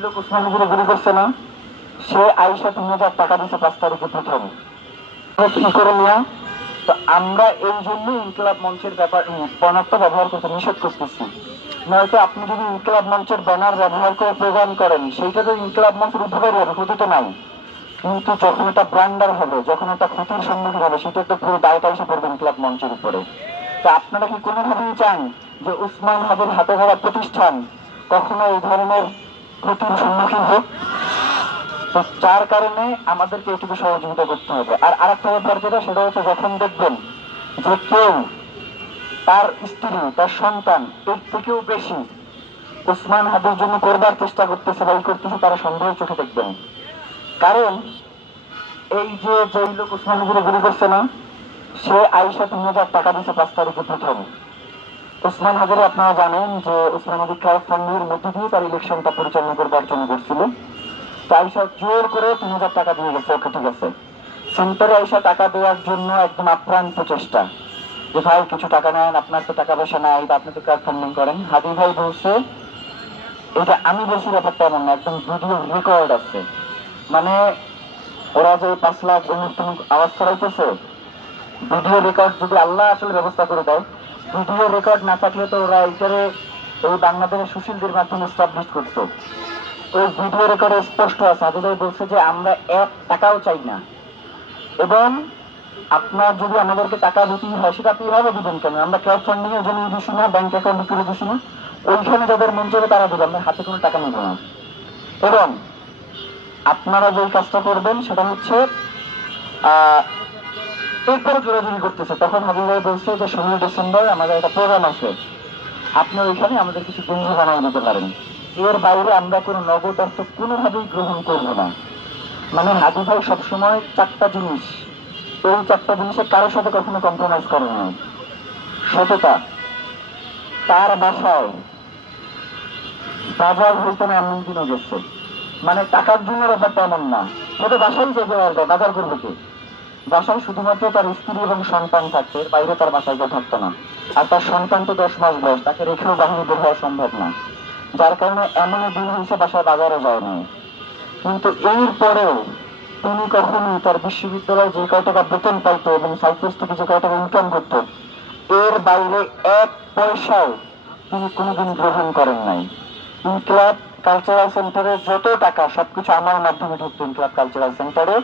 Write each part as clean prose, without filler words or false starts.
লোক উসমান গুলো গুলি করছে না, সে আইসা ৩,০০০ টাকা দিচ্ছে ৫ তারিখে প্রথম কি করে নিয়া। তো আমরা এই জন্য ইনকিলাব মঞ্চের ব্যাপার ব্যানারটা ব্যবহার করতে নিষেধ করতেছি। নয়তো আপনি যদি ইনকিলাব মঞ্চের ব্যানার ব্যবহার করে প্রোগ্রাম করেন, সেইটা তো ইনকিলাব মঞ্চের উপকারী হবে, ক্ষতি তো নাই। কিন্তু যখন এটা ব্রান্ডার হবে, যখন এটা ক্ষতির সম্মুখীন হবে, সেটা তো পুরো দায়টা এসে পড়বে ইনকিলাব মঞ্চের উপরে। তো আপনারা কি কোনোভাবেই চান যে উসমান হাদির হাতে ধরা প্রতিষ্ঠান কখনো এই ধরনের ক্ষতির সম্মুখীন হোক? তো যার কারণে আমাদেরকে এটুকু সহযোগিতা করতে হবে। আর আরেকটা ব্যাপার যেটা, সেটা হচ্ছে যখন দেখবেন যে কেউ তার স্ত্রী, তার সন্তান এর থেকেও বেশি উসমান হাদির জন্য করবার চেষ্টা করতেছে বা করতেছে, তারা সন্দেহ চোখে দেখবেন। কারণ এই যে লোক উসমান হাদির গুলি করছে না, সে আইসা ৩,০০০ টাকা দিচ্ছে ৫ তারিখে প্রথম। উসমান হাদির আপনারা জানেন যে উসমান হাদি ক্রাউড ফান্ডিংয়ের মধ্যে দিয়ে তার ইলেকশনটা পরিচালনা করবার জন্য করছিল। আইসা জোর করে ৩,০০০ টাকা দিয়ে গেছে, ওকে ঠিক আছে। সেন্টারে আইসা টাকা দেওয়ার জন্য একদম আপ্রাণ প্রচেষ্টা যে ভাই কিছু টাকা নেন, আপনার তো টাকা পয়সা নাই, আপনি তো ক্রাউড ফান্ডিং করেন। হাদি ভাই বলছে, এটা আমি বলছি ব্যাপারটা এমন না, একদম ভিডিও রেকর্ড আছে। মানে ওরা যে ৫ লাখ অনুষ্ঠান আওয়াজ ছড়াইতেছে, ভিডিও রেকর্ড যদি আল্লাহ আসলে ব্যবস্থা করে দেয়, ভিডিও রেকর্ড না থাকলে তো ওরা এইটারে এই বাংলাদেশের সুশীলদের মাধ্যমে এস্টাবলিশ করতো। ওই ভিডিও রেকর্ডে স্পষ্ট আছে, হাদিদাই বলছে যে আমরা ১ টাকাও চাই না, এবং আপনার যদি আমাদেরকে টাকা দিতেই হয় সেটা আপনি এভাবে দিবেন কেন, আমরা ক্রাউড ফান্ডিং এর জন্য দিচ্ছি না, ব্যাংক অ্যাকাউন্ট করে দিচ্ছি না, ওইখানে যাদের মন চাইবে তারা দেবে, আমরা হাতে কোনো টাকা নেব না। এবং আপনারা যে কাজটা করবেন সেটা হচ্ছে এরপরে জোরাজুরি করতেছে, তখন হাবিবাই বলছে যে ১৬ ডিসেম্বর আমাদের একটা প্রোগ্রাম আছে, আপনার ওইখানে আমাদের কিছু বন্ধু বানাই দিতে পারেন, এর বাইরে আমরা কোনো নগদ অর্থ কোনোভাবেই গ্রহণ করব না। মানে হাদি ভাই সবসময় ৪টা জিনিস, এই ৪টা জিনিসের কারোর সাথে কখনো কম্প্রোমাইজ করে না। সততা, তার বাসায় বাজার হইতে না এমন দিনও গেছে, মানে টাকার জন্য ব্যাপারটা এমন না, ওটা বাসায় যেতে পারবে, বাজার করবে কি, বাসায় শুধুমাত্র তার স্ত্রী এবং সন্তান থাকতে, বাইরে তার বাসায় কেউ থাকতো না। আর তার সন্তান তো ১০ মাস বয়স, তাকে রেখেও বাহিনী বের হওয়া সম্ভব না, যার কারণে এমনই দিন হয়েছে বাসায় বাজারে যায় না। কিন্তু এর পরেও তিনি কখনোই তার বিশ্ববিদ্যালয়ে যে কয় টাকা বেতন পাইতো এবং সাইপ্রাস থেকে যে কয় টাকা ইনকাম করতো, এর বাইরে ১ পয়সাও তিনি কোনোদিন গ্রহণ করেন নাই। ইনকিলাব কালচারাল সেন্টারের যত টাকা সবকিছু আমার মাধ্যমে ঢুকতো ইনকিলাব কালচারাল সেন্টারে,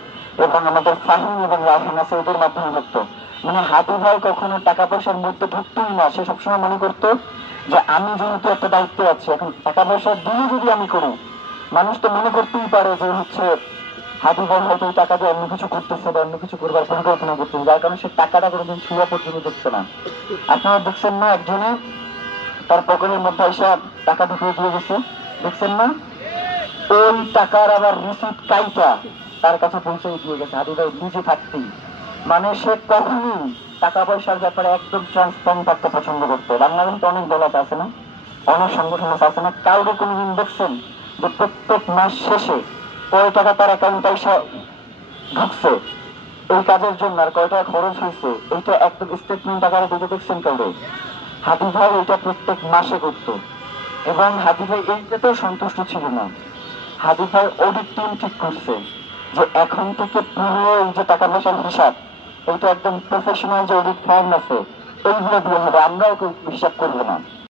এবং আমাদের ফাহিম এবং রাহিম আছে ওদের মাধ্যমে ঢুকতো। মানে হাদি ভাই কখনো টাকা পয়সার মধ্যে ঢুকতোই না, সে সবসময় মনে করতো যে আমি যেহেতু একটা দায়িত্বে আছি, এখন টাকা পয়সা দিয়ে যদি আমি করি, মানুষ তো মনে করতেই পারে যে হচ্ছে হাদি ভাই হয়তো টাকা দিয়ে অন্য কিছু করতেছে বা অন্য কিছু করবার পরিকল্পনা করতেছে, যার কারণে সে টাকাটা কোনোদিন ছুঁয়া পর্যন্ত দেখছে না। আপনারা দেখছেন না একজনে তার পকেটের মধ্যে এসে টাকা ঢুকিয়ে দিয়ে গেছে, দেখছেন না? ওই টাকার আবার রিসিপ্ট কাইটা তার কাছে পৌঁছে দিয়ে গেছে হাদি ভাই নিজে থাকতেই। মানে সে কখনই টাকা পয়সার ব্যাপারে একদম ট্রান্সপারেন্ট থাকতে পছন্দ করতো। বাংলাদেশে অনেক দলত আছে না, অনেক সংগঠন আছে না, কাউকে কোনোদিন দেখছেন যে প্রত্যেক মাস শেষে কয় টাকা তার অ্যাকাউন্টে এসে ঢুকছে এই কাজের জন্য, আর কয় টাকা খরচ হয়েছে, এইটা একদম স্টেটমেন্ট আকারে দিতে দেখছেন কাউকে? হাদি ভাই এটা প্রত্যেক মাসে করতো। এবং হাদি ভাই এইটাতেও সন্তুষ্ট ছিল না, হাদি ভাই অডিট টিম ঠিক করছে যে এখন থেকে পুরো এই যে টাকা পয়সার হিসাব, এইটা একদম প্রফেশনাল যে অডিট ফার্ম আছে এইগুলো দিয়ে হবে, আমরাও হিসাব করবো না।